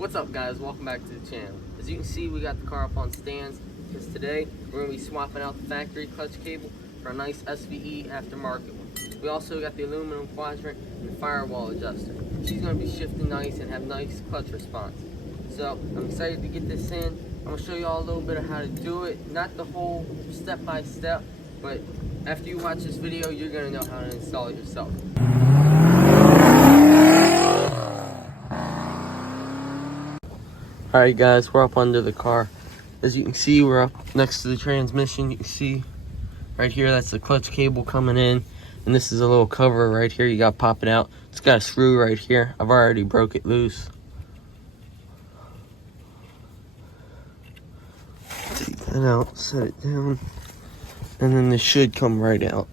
What's up, guys? Welcome back to the channel. As you can see, we got the car up on stands because today we're going to be swapping out the factory clutch cable for a nice SVE aftermarket one. We also got the aluminum quadrant and the firewall adjuster. She's going to be shifting nice and have nice clutch response. So I'm excited to get this in. I'm going to show you all a little bit of how to do it. Not the whole step by step, but after you watch this video, you're going to know how to install it yourself. Alright guys, we're up under the car. As you can see, we're up next to the transmission. You can see right here, that's the clutch cable coming in. And this is a little cover right here you got popping out. It's got a screw right here. I've already broke it loose. Take that out, set it down. And then this should come right out.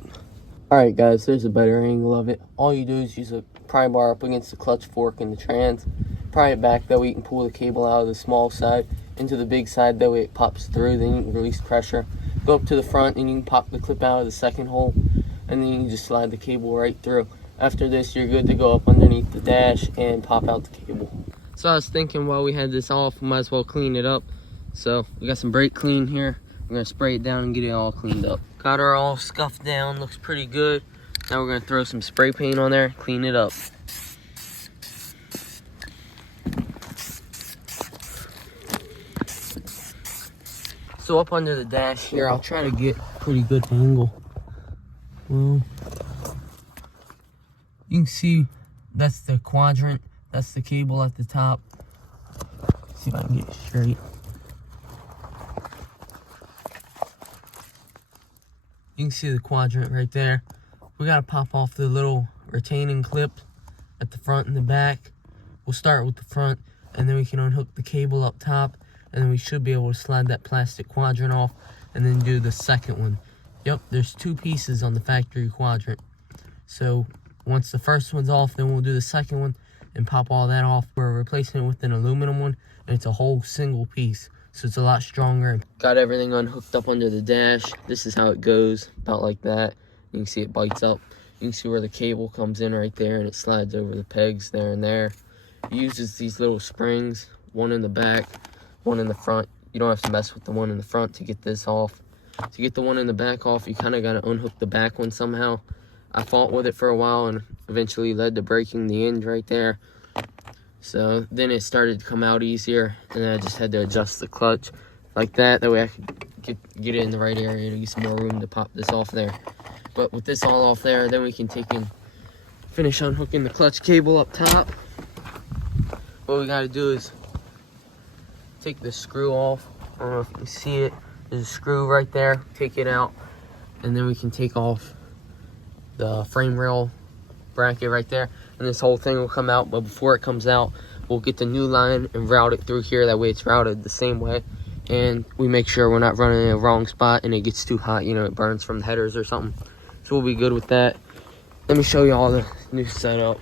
Alright guys, there's a better angle of it. All you do is use a pry bar up against the clutch fork in the trans. Pry it back, that way you can pull the cable out of the small side into the big side, that way it pops through, then you can release pressure. Go up to the front and you can pop the clip out of the second hole, and then you can just slide the cable right through. After this, you're good to go up underneath the dash and pop out the cable. So I was thinking while we had this off, we might as well clean it up. So we got some brake clean here. We're gonna spray it down and get it all cleaned up. Got her all scuffed down, looks pretty good. Now we're gonna throw some spray paint on there, clean it up. So up under the dash here, I'll try to get a pretty good angle. Well, you can see that's the quadrant, that's the cable at the top. Let's see if I can get it straight. You can see the quadrant right there. We gotta pop off the little retaining clip at the front and the back. We'll start with the front, and then we can unhook the cable up top, and then we should be able to slide that plastic quadrant off and then do the second one. Yep, there's two pieces on the factory quadrant. So once the first one's off, then we'll do the second one and pop all that off. We're replacing it with an aluminum one, and it's a whole single piece, so it's a lot stronger. Got everything unhooked up under the dash. This is how it goes, about like that. You can see it bites up. You can see where the cable comes in right there, and it slides over the pegs there and there. It uses these little springs, one in the back, one in the front. You don't have to mess with the one in the front to get this off. To get the one in the back off, you kind of got to unhook the back one somehow. I fought with it for a while and eventually led to breaking the end right there. So then it started to come out easier, and then I just had to adjust the clutch like that. That way I could get it in the right area to get some more room to pop this off there. But with this all off there, then we can take and finish unhooking the clutch cable up top. What we got to do is take the screw off. I don't know if you can see it. There's a screw right there. Take it out, and then we can take off the frame rail bracket right there, and this whole thing will come out. But before it comes out, we'll get the new line and route it through here. That way it's routed the same way, and we make sure we're not running in a wrong spot and it gets too hot, you know, it burns from the headers or something. So we'll be good with that. Let me show you all the new setup.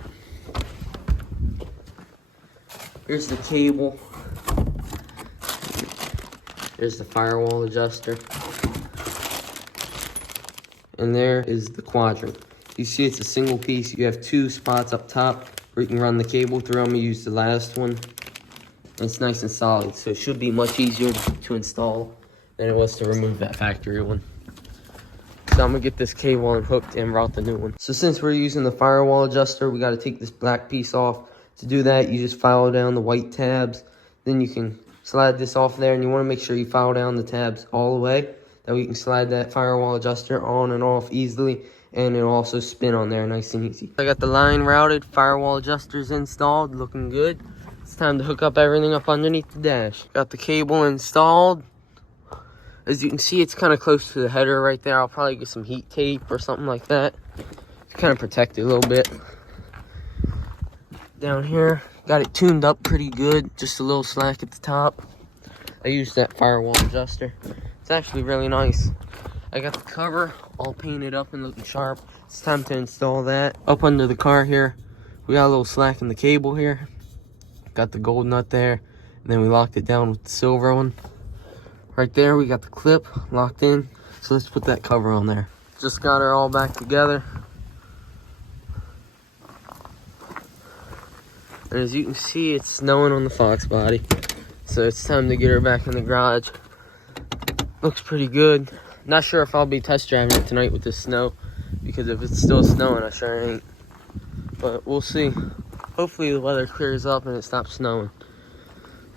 Here's the cable. There's the firewall adjuster. And there is the quadrant. You see it's a single piece. You have two spots up top where you can run the cable through. I'm gonna use the last one. And it's nice and solid, so it should be much easier to install than it was to remove that factory one. So I'm gonna get this cable unhooked and route the new one. So since we're using the firewall adjuster, we gotta take this black piece off. To do that, you just file down the white tabs. Then you can slide this off there, and you wanna make sure you file down the tabs all the way. That way you can slide that firewall adjuster on and off easily, and it'll also spin on there nice and easy. I got the line routed, firewall adjusters installed, looking good. It's time to hook up everything up underneath the dash. Got the cable installed. As you can see, it's kind of close to the header right there. I'll probably get some heat tape or something like that to kind of protect it a little bit. Down here, got it tuned up pretty good, just a little slack at the top. I used that firewall adjuster. It's actually really nice. I got the cover all painted up and looking sharp. It's time to install that. Up under the car here, we got a little slack in the cable here. Got the gold nut there, and then we locked it down with the silver one. Right there, we got the clip locked in. So let's put that cover on there. Just got her all back together. And as you can see, it's snowing on the Fox body. So it's time to get her back in the garage. Looks pretty good. Not sure if I'll be test driving it tonight with the snow, because if it's still snowing, I sure ain't. But we'll see. Hopefully the weather clears up and it stops snowing.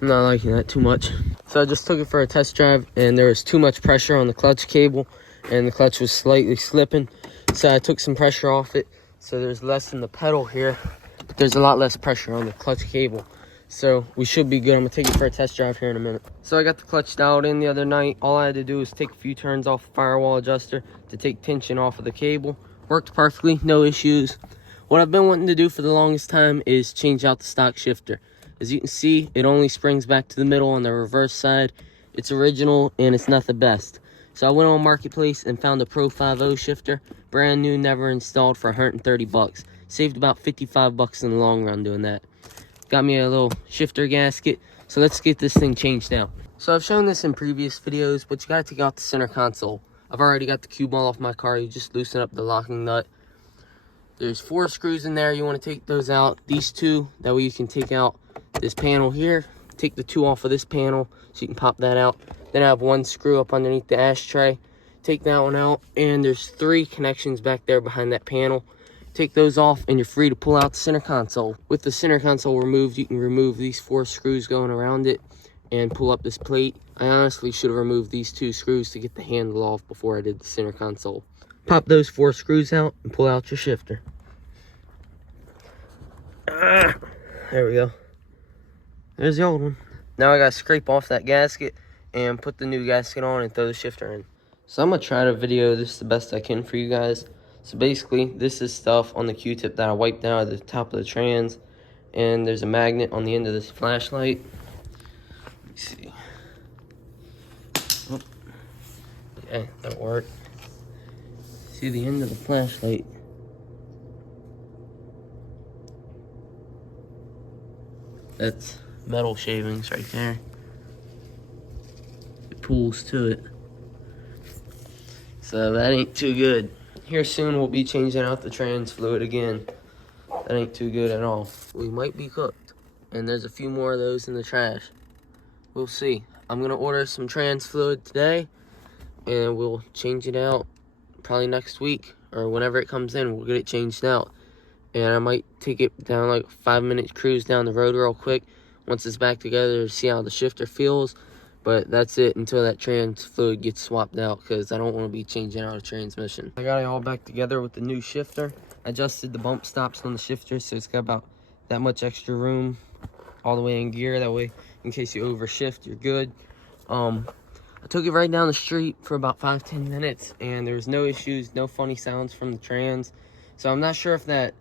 I'm not liking that too much. So I just took it for a test drive, and there was too much pressure on the clutch cable, and the clutch was slightly slipping. So I took some pressure off it, so there's less in the pedal here, but there's a lot less pressure on the clutch cable. So we should be good. I'm gonna take it for a test drive here in a minute. So I got the clutch dialed in the other night. All I had to do was take a few turns off the firewall adjuster to take tension off of the cable. Worked perfectly, no issues. What I've been wanting to do for the longest time is change out the stock shifter. As you can see, it only springs back to the middle on the reverse side. It's original and it's not the best. So I went on Marketplace and found a Pro 5.0 shifter, brand new, never installed, for 130 bucks. Saved about 55 bucks in the long run doing that. Got me a little shifter gasket. So let's get this thing changed out. So I've shown this in previous videos, but you gotta take out the center console. I've already got the cue ball off my car. You just loosen up the locking nut. There's 4 screws in there. You want to take those out. These 2, that way you can take out this panel here. Take the 2 off of this panel so you can pop that out. Then I have 1 screw up underneath the ashtray. Take that one out, and there's 3 connections back there behind that panel. Take those off and you're free to pull out the center console. With the center console removed, you can remove these 4 screws going around it and pull up this plate. I honestly should have removed these 2 screws to get the handle off before I did the center console. Pop those 4 screws out and pull out your shifter. There we go. There's the old one. Now I gotta scrape off that gasket and put the new gasket on and throw the shifter in. So I'm gonna try to video this the best I can for you guys. So basically, this is stuff on the Q-tip that I wiped out at the top of the trans, and there's a magnet on the end of this flashlight. Let me see. Oh. Yeah, that worked. See the end of the flashlight. That's metal shavings right there. It pulls to it. So that ain't too good. Here soon we'll be changing out the trans fluid again. That ain't too good at all. We might be cooked. And there's a few more of those in the trash. We'll see. I'm gonna order some trans fluid today, and we'll change it out probably next week, or whenever it comes in, we'll get it changed out. And I might take it down like a 5-minute cruise down the road real quick once it's back together to see how the shifter feels. But that's it until that trans fluid gets swapped out, because I don't want to be changing out a transmission. I got it all back together with the new shifter. I adjusted the bump stops on the shifter so it's got about that much extra room all the way in gear. That way, in case you overshift, you're good. I took it right down the street for about 5-10 minutes, and there was no issues, no funny sounds from the trans. So I'm not sure if that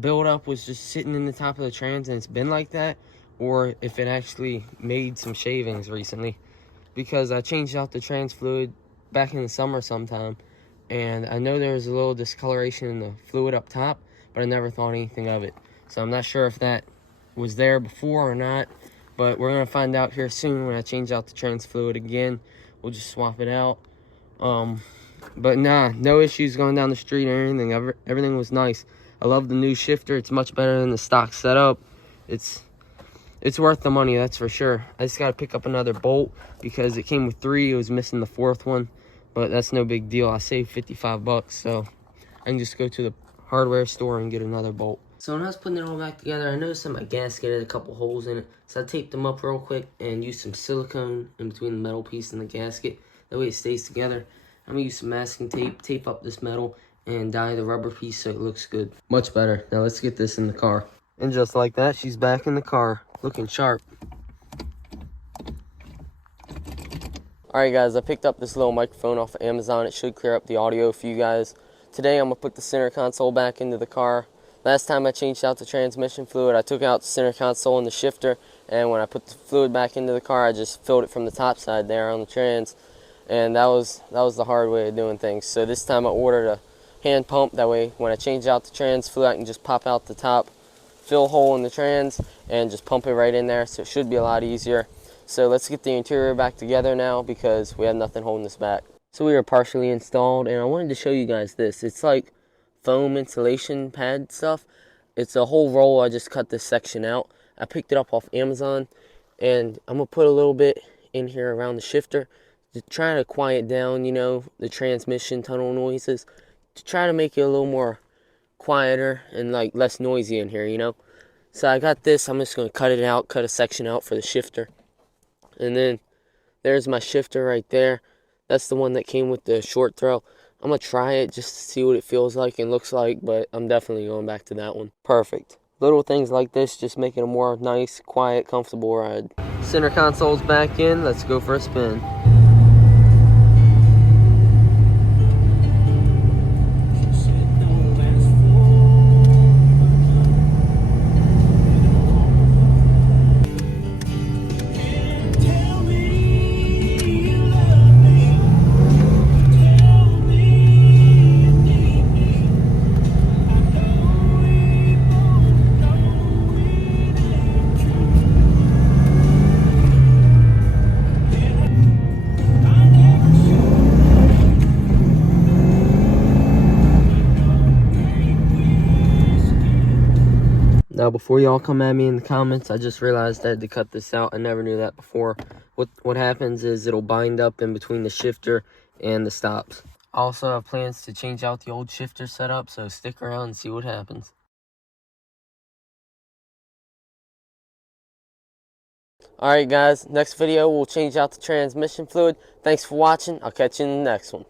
buildup was just sitting in the top of the trans and it's been like that, or if it actually made some shavings recently, because I changed out the trans fluid back in the summer sometime, and I know there was a little discoloration in the fluid up top, but I never thought anything of it. So I'm not sure if that was there before or not, but we're gonna find out here soon when I change out the trans fluid again. We'll just swap it out. But nah, no issues going down the street or anything. Everything was nice. I love the new shifter. It's much better than the stock setup. It's worth the money, that's for sure. I just gotta pick up another bolt because it came with 3. It was missing the 4th one, but that's no big deal. I saved 55 bucks, so I can just go to the hardware store and get another bolt. So when I was putting it all back together, I noticed that my gasket had a couple holes in it. So I taped them up real quick and used some silicone in between the metal piece and the gasket. That way it stays together. I'm gonna use some masking tape, tape up this metal, and dye the rubber piece so it looks good. Much better. Now let's get this in the car. And just like that, she's back in the car, looking sharp. Alright guys, I picked up this little microphone off of Amazon. It should clear up the audio for you guys. Today I'm gonna put the center console back into the car. Last time I changed out the transmission fluid, I took out the center console and the shifter, and when I put the fluid back into the car, I just filled it from the top side there on the trans, and that was the hard way of doing things. So this time I ordered a hand pump. That way when I change out the trans fluid, I can just pop out the top, fill a hole in the trans, and just pump it right in there. So it should be a lot easier. So let's get the interior back together now, because we have nothing holding this back. So we are partially installed, and I wanted to show you guys this. It's like foam insulation pad stuff. It's a whole roll. I just cut this section out. I picked it up off Amazon, and I'm gonna put a little bit in here around the shifter to try to quiet down, you know, the transmission tunnel noises, to try to make it a little more quieter and like less noisy in here, you know. So I got this. I'm just gonna cut it out, cut a section out for the shifter, and then there's my shifter right there. That's the one that came with the short throw. I'm gonna try it just to see what it feels like and looks like, but I'm definitely going back to that one. Perfect. Little things like this just make it a more nice, quiet, comfortable ride. Center console's back in. Let's go for a spin. Now, before y'all come at me in the comments, I just realized I had to cut this out. I never knew that before. What happens is it'll bind up in between the shifter and the stops. I also have plans to change out the old shifter setup, so stick around and see what happens. Alright guys, next video we'll change out the transmission fluid. Thanks for watching. I'll catch you in the next one.